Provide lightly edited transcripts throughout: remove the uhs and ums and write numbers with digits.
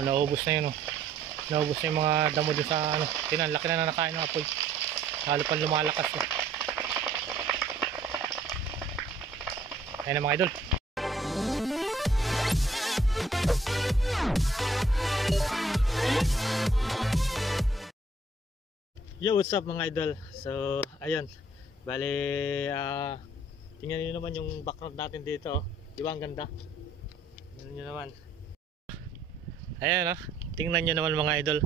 O, naubos na yun, oh. Naubos na yung mga damo dun sa ano. Tinan, laki na nakain ng apoy. Lalo pang lumalakas, oh. Ayan na mga idol. Yo, what's up mga idol? So, ayun. Bale, tingnan nyo naman yung background natin dito, oh. Di ba ang ganda? Tingnan nyo naman. Ayan, oh. Tingnan nyo naman mga idol.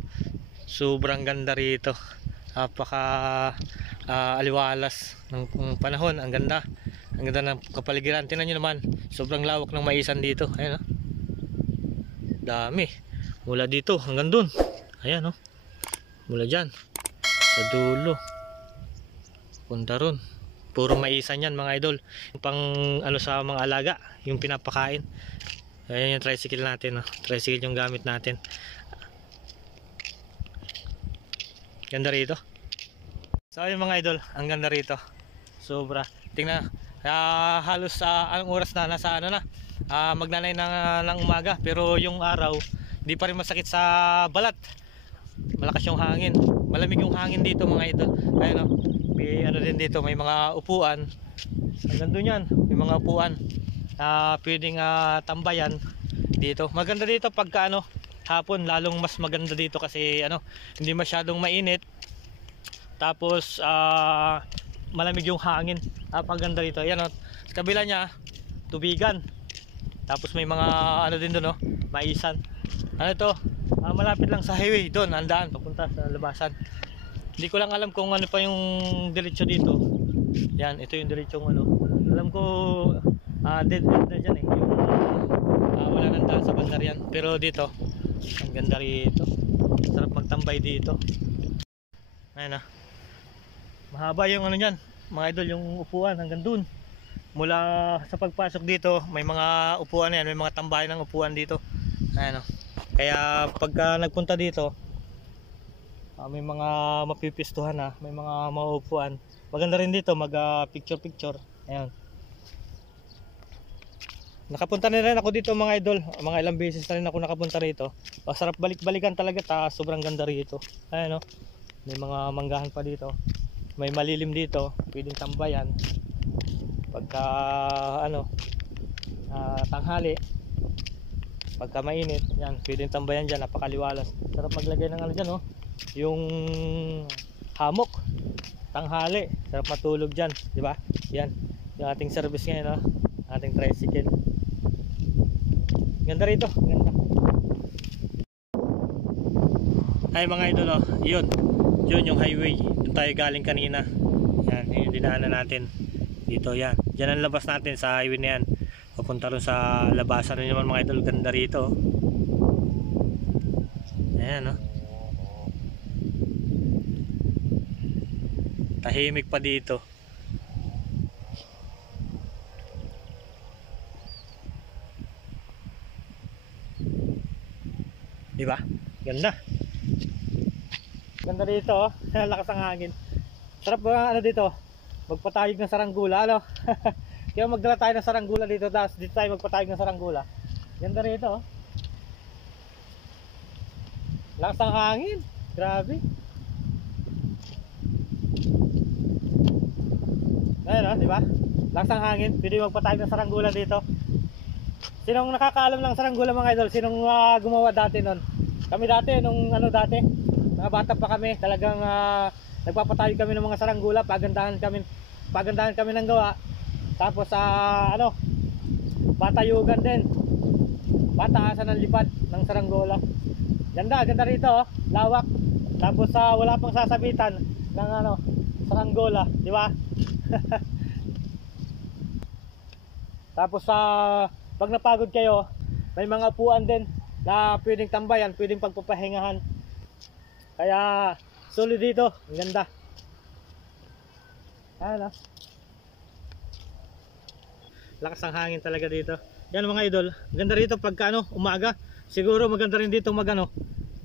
Sobrang ganda rito. Napaka aliwalas ng panahon. Ang ganda. Ang ganda ng kapaligiran. Tingnan nyo naman. Sobrang lawak ng maisan dito. Ayan, oh. Dami. Mula dito hanggang dun. Ayan, oh. Mula dyan sa dulo punta ron, puro maisan yan mga idol. Pang ano sa mga alaga, yung pinapakain. Ayan yung tricycle natin, oh. Tricycle yung gamit natin. Ganda rito. So ayun mga idol, ang ganda rito. Sobra. Tingnan, halos anong oras na, nasa ano na, magnanay ng umaga, pero yung araw hindi pa rin masakit sa balat. Malakas yung hangin, malamig yung hangin dito mga idol. Ayun, oh. May ano din dito, may mga upuan. Hanggang doon yan, may mga upuan pwedeng tambayan dito. Maganda dito pagka ano, hapon, lalong mas maganda dito kasi ano, hindi masyadong mainit. Tapos malamig yung hangin. Napaganda dito. Ayan, oh. Sa kabila niya, tubigan. Tapos may mga ano din doon, oh, maisan. Ano to? Malapit lang sa highway doon, ang daan papunta sa labasan. Hindi ko lang alam kung ano pa yung diretso dito. Yan, ito yung diretsong ano. Alam ko dead end na dyan, eh. Yung wala nang daan sa bandar yan. Pero dito, ang ganda rito. Sarap magtambay dito. Ayan, ah. Mahaba yung ano nyan, mga idol, yung upuan hanggang dun. Mula sa pagpasok dito, may mga upuan yan, may mga tambayan ng upuan dito. Ayan, oh. Kaya pagka nagpunta dito, may mga mapipistuhan na, may mga mauupuan. Maganda rin dito mag picture picture. Ayan. Nakapunta na rin ako dito mga idol. Mga ilang beses na rin ako nakapunta rito. Masarap balik-balikan talaga, sobrang ganda rito. Ayan, oh. May mga manggahan pa dito. May malilim dito, pwedeng tambayan. Pagka ano, tanghali, pagka mainit, yan, pwedeng tambayan dyan, napakaliwalas. Sarap maglagay ng ano dyan, oh, yung hamok, tanghali, sarap matulog dyan, di ba? Yan, yung ating service ngayon, oh, ating tricycle. Ganda rito, ganda. Ay mga idol, oh, yun yung highway, doon tayo galing kanina. Yan, yung dinaanan natin dito, yan, dyan ang labas natin sa highway na yan. Papunta rin sa labasan rin naman mga idol. Ganda rito. Ayan, oh. Tahimik pa dito. Diba? Ganda. Ganda dito, oh. Lakas ang hangin. Sarap ba ano dito? Magpatayog ng saranggula, ano? Kaya magdala tayo ng saranggula dito, tapos dito tayo magpatayog ng saranggula. Ganda rito, oh. Lakas ang hangin. Grabe. Ayun, oh, di ba? Lakas ang hangin. Pwede magpatayog ng saranggula dito. Sinong nakakaalam ng saranggula mga idol? Sinong gumawa dati nun? Kami dati, nung ano dati, mga bata pa kami, talagang nagpapatayog kami ng mga saranggula, pagandahan kami ng gawa. Tapos ano, patayugan din, pataasan ng lipad ng saranggola. Ganda rito, oh. Lawak. Tapos wala pang sasabitan ng ano, saranggola, di ba? Tapos pag napagod kayo, may mga upuan din na pwedeng tambayan, pwedeng pagpapahingahan. Kaya solid dito, ang ganda. Ayan, oh. Lakas ang hangin talaga dito. Yan mga idol, ganda rito pagka ano, umaga. Siguro maganda rin dito mag ano,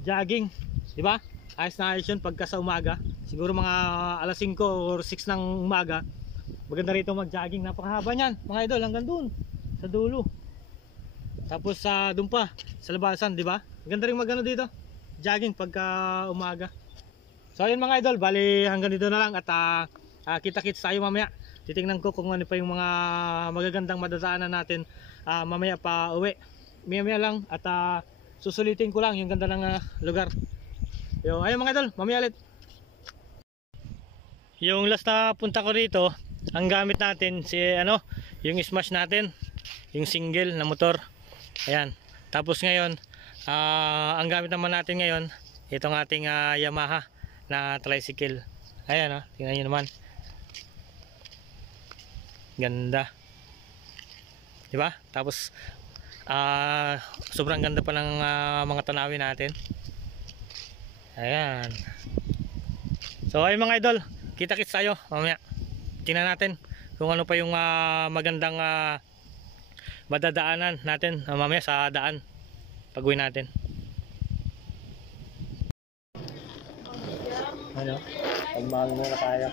jogging, di ba? Ayos na ayos yun pagka sa umaga. Siguro mga alas 5 or 6 ng umaga. Maganda rito mag-jogging. Napakahaba niyan mga idol, hanggang dun sa dulo. Tapos doon pa sa labasan, di ba? Ganda rin magano dito. Jogging pagka umaga. So ayun mga idol, bali hanggang dito na lang at kita-kits tayo mamaya. Titingnan ko kung ano pa yung mga magagandang madadaanan natin mamaya pa uwi. Maya lang at susulitin ko lang yung ganda ng lugar. Yo, ayun mga idol, mamaya ulit. Yung last na punta ko rito, ang gamit natin si yung smash natin, yung single na motor. Ayan. Tapos ngayon, ang gamit naman natin ngayon, itong ating Yamaha na tricycle. Ayan, tingnan niyo naman. Ganda. 'Di ba? Tapos sobrang ganda pa ng mga tanawin natin. Ayan. So ayun mga idol, kita-kits tayo mamaya. Tingnan natin kung ano pa yung magandang madadaanan natin mamaya sa daan pag-uwi natin. Ano? Pagmahal muna tayo.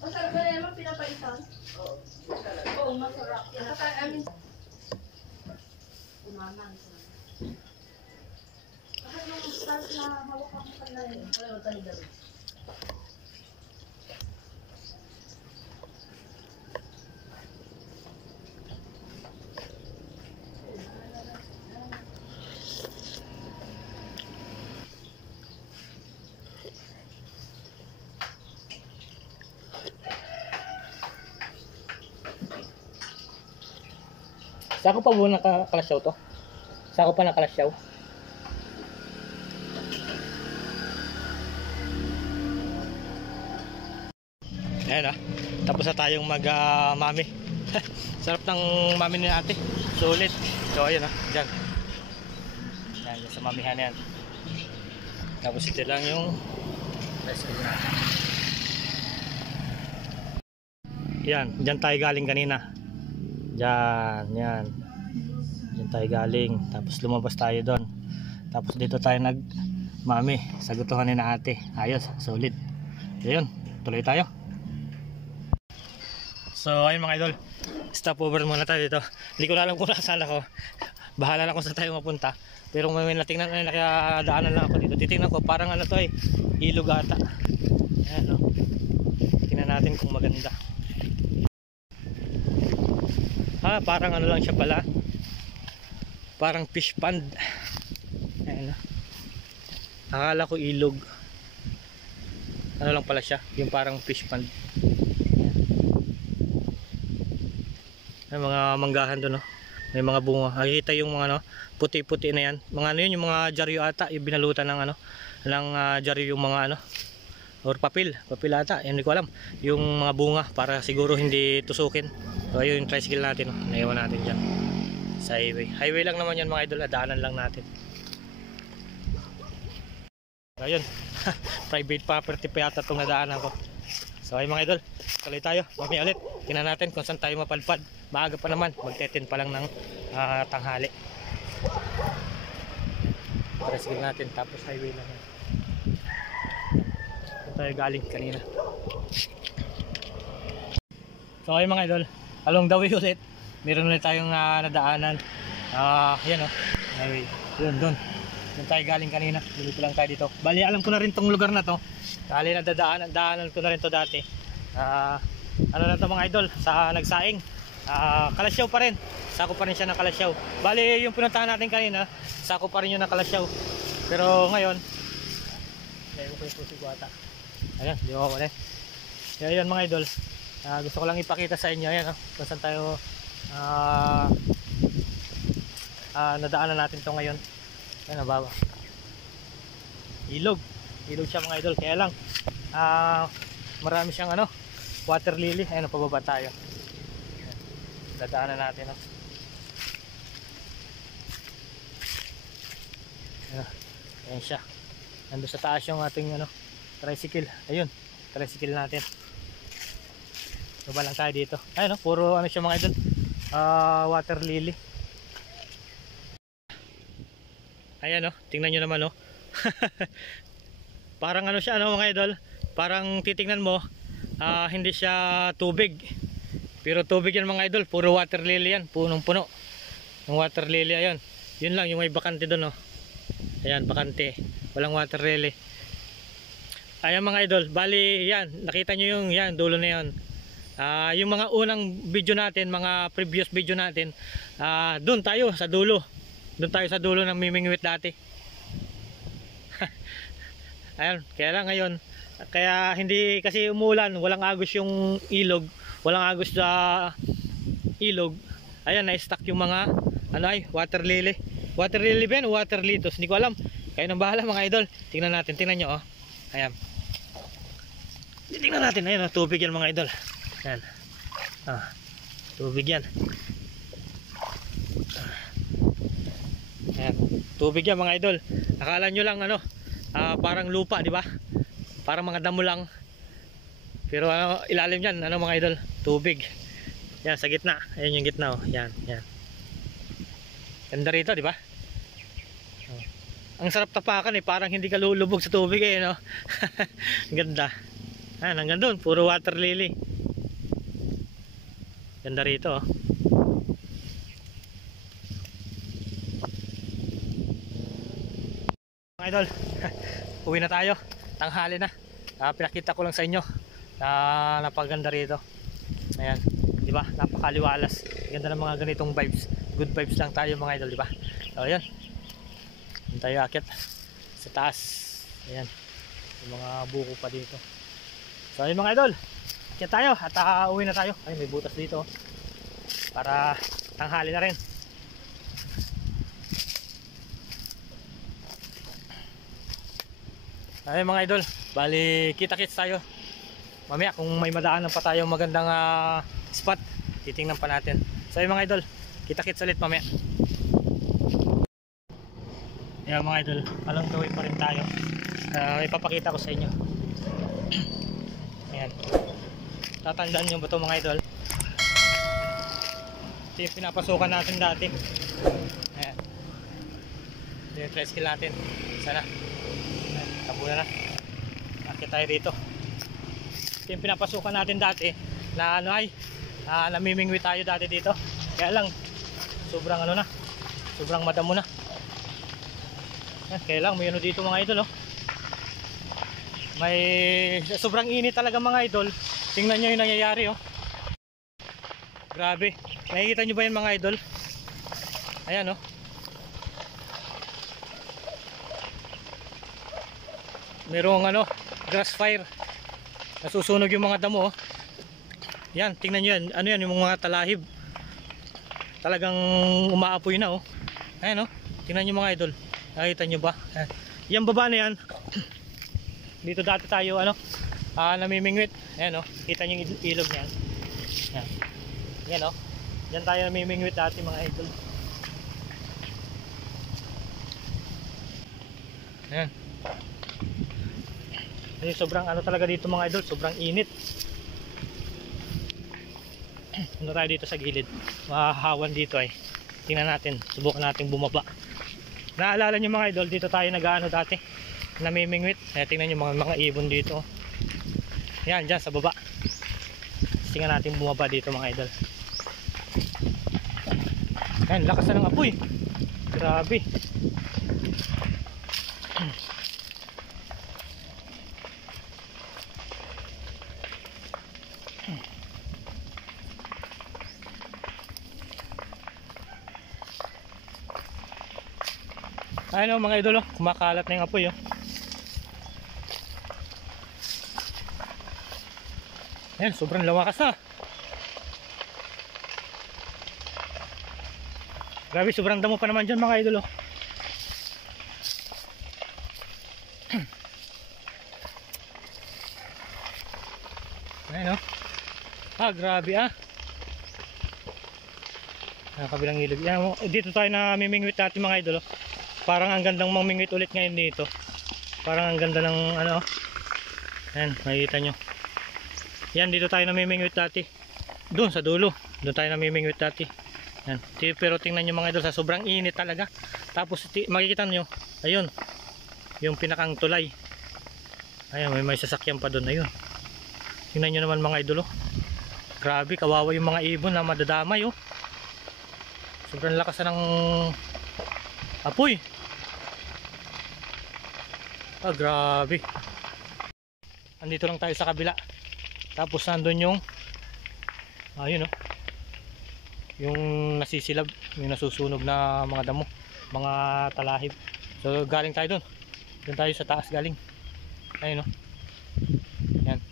Masarap na naman pinapaitan? Oo, masarap. Amin. Umaman. Bakit yung start na hawak ako pa na rin? Wala mo tayo dami. Sako pa muna nakalasyaw to? Sako pa nakalasyaw? Ayan tapos na tayong mag-mami. Sarap ng mami ni ate. Sulit. So ayun dyan. Yan sa mamihan yan. Tapos ito lang yung rescue natin. Yan, dyan tayo galing kanina. Diyan, yan. Diyan tayo galing. Tapos lumabas tayo doon. Tapos dito tayo nag-mami. Sagutuhan ni na ate. Ayos, solid. Ayun, tuloy tayo. So, ayun mga idol. Stop over muna tayo dito. Hindi ko na alam kung nasaan ako. Bahala na kung saan tayo mapunta. Pero may natingnan na kaya daanan lang ako dito. Titingnan ko, parang to ilog ata. Ayan tingnan natin kung maganda. Parang lang siya pala. Parang fish pond. Ayan akala ko ilog. Lang pala siya, yung parang fish pond. May mga manggahan doon may mga bunga. Nakikita yung mga puti-puti na yan. Mga yun, yung mga jaryo ata, yung binalutan ng ng jaryo yung mga or papel ata, hindi ko alam. Yung mga bunga para siguro hindi tusukin. So ayun yung tricycle natin, naiwan natin dyan sa highway lang naman yan mga idol, daanan lang natin. So ayun private property pa yata itong nadaanan ko. So ayun mga idol, tuloy tayo mamaya ulit. Tingnan natin kung saan tayo mapalpad. Maaga pa naman, magte-10 pa lang ng tanghali. Tricycle natin, tapos highway lang yan. Saan tayo galing kanina. So ayun mga idol, along the way ulit, meron ulit tayong nadaanan. Yan highway. Doon tayo galing kanina. Dito lang tayo dito. Bali alam ko na rin tong lugar na to. Dahil daanan ko na rin to dati. Ano na to mga idol, sa Nagsaing. Kalasyaw pa rin. Sako pa rin siya ng Kalasyaw. Bali yung pinuntahan natin kanina, sako pa rin yung ng Kalasyaw. Pero ngayon, ayun ko yung pusig wata. Ayan, di ba wala. Kaya yun mga idol, gusto ko lang ipakita sa inyo. Ayan kung saan tayo nadaanan natin to ngayon. Ayan baba. Ilog siya mga idol. Kaya lang marami siyang water lily. Ayun, pababa tayo. Dadaanan natin, no? Ayan siya. Nandun sa taas yung ating ano, tricycle. Ayun, tricycle natin. Baba lang tayo dito. Ayun, no? Puro ano siya mga idol, water lily. Ayan, no? Tingnan nyo naman, no? Parang ano siya, ano mga idol, parang titingnan mo, hindi siya tubig, pero tubig yan mga idol. Puro water lily yan, punong puno ng water lily. Ayun, yun lang yung may bakante doon, no? Ayan, bakante, walang water lily. Ayan mga idol, bali yan, nakita nyo yung yan, dulo na yan. Yung mga unang video natin, mga previous video natin, doon tayo sa dulo, doon tayo sa dulo ng Mimingwit dati. Ayun, kaya lang ngayon, kaya hindi kasi umulan, walang agos yung ilog, walang agos sa ilog. Ayan, na-stuck yung mga ano ay, water lily. Water lily ba yan? Water litos, hindi ko alam. Kayo nang bahala mga idol. Tingnan natin, tingnan nyo, oh. Ayan. Tingnan natin, ayun, oh, tubig yan mga idol. Ayan. Tubig yan. Ayan, tubig yan mga idol. Akala nyo lang ano, parang lupa, di ba? Parang mga damo lang. Pero ano, ilalim yan, ano mga idol, tubig. Yan, sa gitna. Ayan yung gitna, oh. Yan, yan. Ganda rito, di ba? Ang sarap tapakan eh, parang hindi ka lulubog sa tubig eh, no? Ganda. Ayan, hanggang doon, puro water lily. Ganda rito, oh. Mga idol, uwi na tayo. Tanghali na. Pinakita ko lang sa inyo na napaganda rito. Ayan, di ba? Napakaliwalas. Ganda ng mga ganitong vibes. Good vibes lang tayo mga idol, di ba? So, ayan. Doon tayo akit sa taas. Ayan. Yung mga buko pa dito. So, ayun mga idol. Akit tayo at uwi na tayo. Ay, may butas dito. Para tanghali na rin. Ayun mga idol. Bali, kita-kits tayo. Mamaya kung may madaanan pa tayong magandang spot, titingnan pa natin. So ayun mga idol, kita-kits ulit mamaya. Ayan mga idol, alam gawin pa rin tayo. Ipapakita ko sa inyo. Ayan. Tatandaan nyo ba ito mga idol? Ito yung pinapasukan natin dati. Ayan. Ito yung tricycle natin. Sana. Tabunan na. Akit tayo dito. Ito yung pinapasukan natin dati na ano ay namimingwi tayo dati dito. Kaya lang sobrang ano na, sobrang madamo na. Kaya lang may ano dito mga idol, oh. May sobrang init talaga mga idol. Tingnan nyo yung nangyayari, oh. Grabe. Nakikita nyo ba yan mga idol? Ayan, oh. Merong ano, grass fire. Nasusunog yung mga damo, oh. Yan, tingnan nyo yan. Ano yan, yung mga talahib. Talagang umaapoy na, oh. Ayan, oh. Tingnan nyo mga idol. Nakita nyo ba? Yan baba na yan. Dito dati tayo, ano, namimingwit. Ayan, oh. Kita nyo yung ilog niyan. Yan. Yan, oh. Yan tayo namimingwit dati mga idol. Ayan. Ay, sobrang ano talaga dito mga idol, sobrang init. Ano tayo dito sa gilid, mahahawan dito ay. Tingnan natin, subukan natin bumaba. Naalala nyo mga idol, dito tayo nag-ano dati, namimingwit. Tingnan nyo mga ibon dito. Yan, dyan sa baba. Tingnan natin bumaba dito mga idol. Yan, lakas na ng apoy. Grabe. Ayun, mga idol, oh, kumakalat na yung apoy, oh. Ayan, sobrang lawakas na. Grabe, sobrang damo pa naman dyan mga idol, oh. Ayan, oh. Grabe ah. Kabilang ilog. Yan, dito tayo na mimingwit natin mga idol. Oh. Parang ang gandang mamingwit ulit ngayon dito. Parang ang ganda ng ano. Yan, makikita nyo. Yan, dito tayo na mimingwit dati. Doon sa dulo. Doon tayo na mimingwit dati. Yan. Pero tingnan nyo mga idol, sa sobrang init talaga. Tapos makikita nyo, ayun. Yung pinakang tulay. Ayun, may sasakyan pa doon. Ayun. Tingnan nyo naman mga idol. Oh. Grabe, kawawa yung mga ibon na madadamay. Oh. Sobrang lakas na ng apoy. Grabe. Andito lang tayo sa kabila. Tapos nandun yung ayun oh. Yung nasisilab, yung nasusunog na mga damo, mga talahib. So galing tayo doon. Doon tayo sa taas galing. Ayun oh. Yan.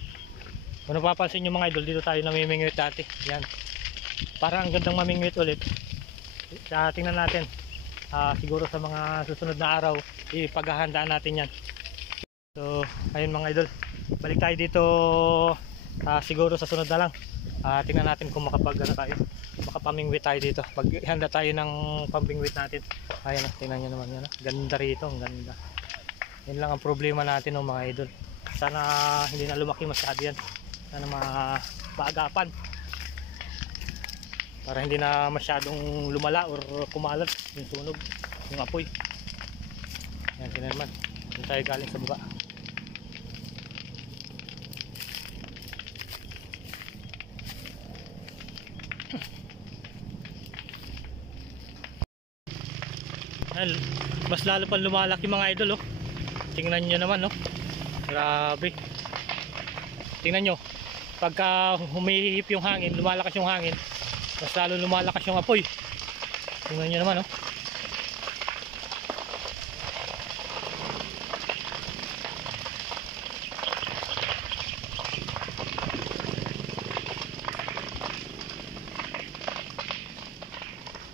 Kung napapansin nyo mga idol, dito tayo namimingwit dati. Yan. Parang ang gandang mamingwit ulit. Tingnan natin. Siguro sa mga susunod na araw, ipaghahandaan natin yan. So, ayun mga idol. Balik tayo dito siguro sa sunod na lang. Tingnan natin kung makapamingwit tayo dito. Maghanda tayo ng pambingwit natin. Ayun, tingnan nyo naman yan. Ganda rito, ang ganda. Yan lang ang problema natin mga idol. Sana hindi na lumaki masyado yan. Sana maagapan. Para hindi na masyadong lumala or kumalat yung sunog, yung apoy. Yan, tingnan naman. Doon tayo galing sa baba. Mas lalo pang lumalaki mga idol oh. Tingnan nyo naman oh. Grabe. Tingnan nyo, pagka humihip yung hangin, lumalakas yung hangin, mas lalo lumalakas yung apoy. Tingnan nyo naman oh.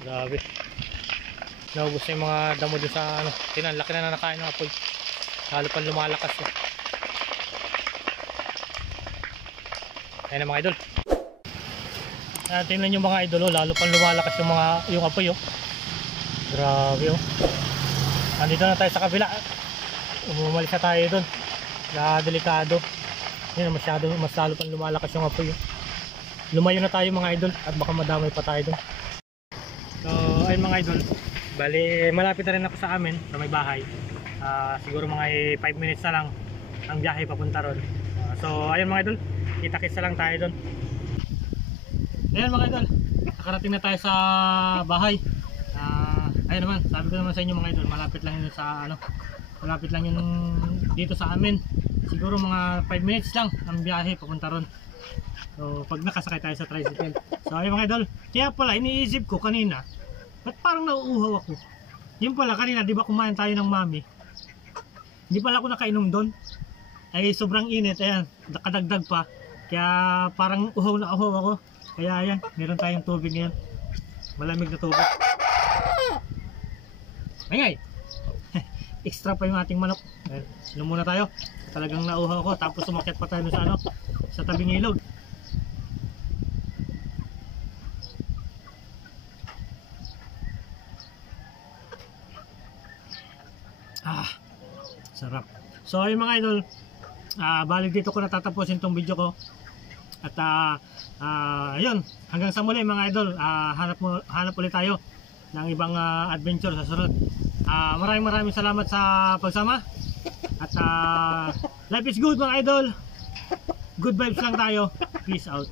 Grabe. Naubos na yung mga damo dun sa ano. Tingnan, laki na nakain ng apoy. Lalo pang lumalakas oh. Ayan na mga idol. Tingnan nyo mga idol oh, lalo pang lumalakas yung apoy oh. Grabe oh. Andito na tayo sa kabila. Umalik na tayo doon. Delikado. Yan, mas lalo pang lumalakas yung apoy oh. Lumayo na tayo mga idol at baka madamay pa tayo doon. So ayun mga idol, bali malapit na rin ako sa amin, sa may bahay. Siguro mga 5 minutes na lang ang biyahe papunta ron. So ayun mga idol, kita-kits na lang tayo doon. Ayan mga idol, nakarating na tayo sa bahay. Ayun naman, sabi ko naman sa inyo mga idol, malapit lang yun sa ano, malapit lang yun dito sa amin. Siguro mga 5 minutes lang ang biyahe papunta ron. So pag nakasakay tayo sa tricycle. So ayun mga idol, kaya pala iniisip ko kanina, ba't parang nauuhaw ako? Yun pala kanina, di ba kumain tayo ng mami? Hindi pala ako nakainom doon. Ay sobrang init, ayan, nakadagdag pa. Kaya parang uhaw na uhaw ako. Kaya ayan, meron tayong tubig ngayon. Malamig na tubig. Ay extra pa yung ating manok. Inom muna tayo. Talagang nauhaw ako. Tapos sumakyat pa tayo sa ano, sa tabing ilog. Sarap. So ayun mga idol, balik dito ko natatapusin tong video ko. At ayun, hanggang sa muli mga idol, hanap ulit tayo ng ibang adventure sa sunod. Maraming salamat sa pagsama. At life is good mga idol. Good vibes lang tayo. Peace out.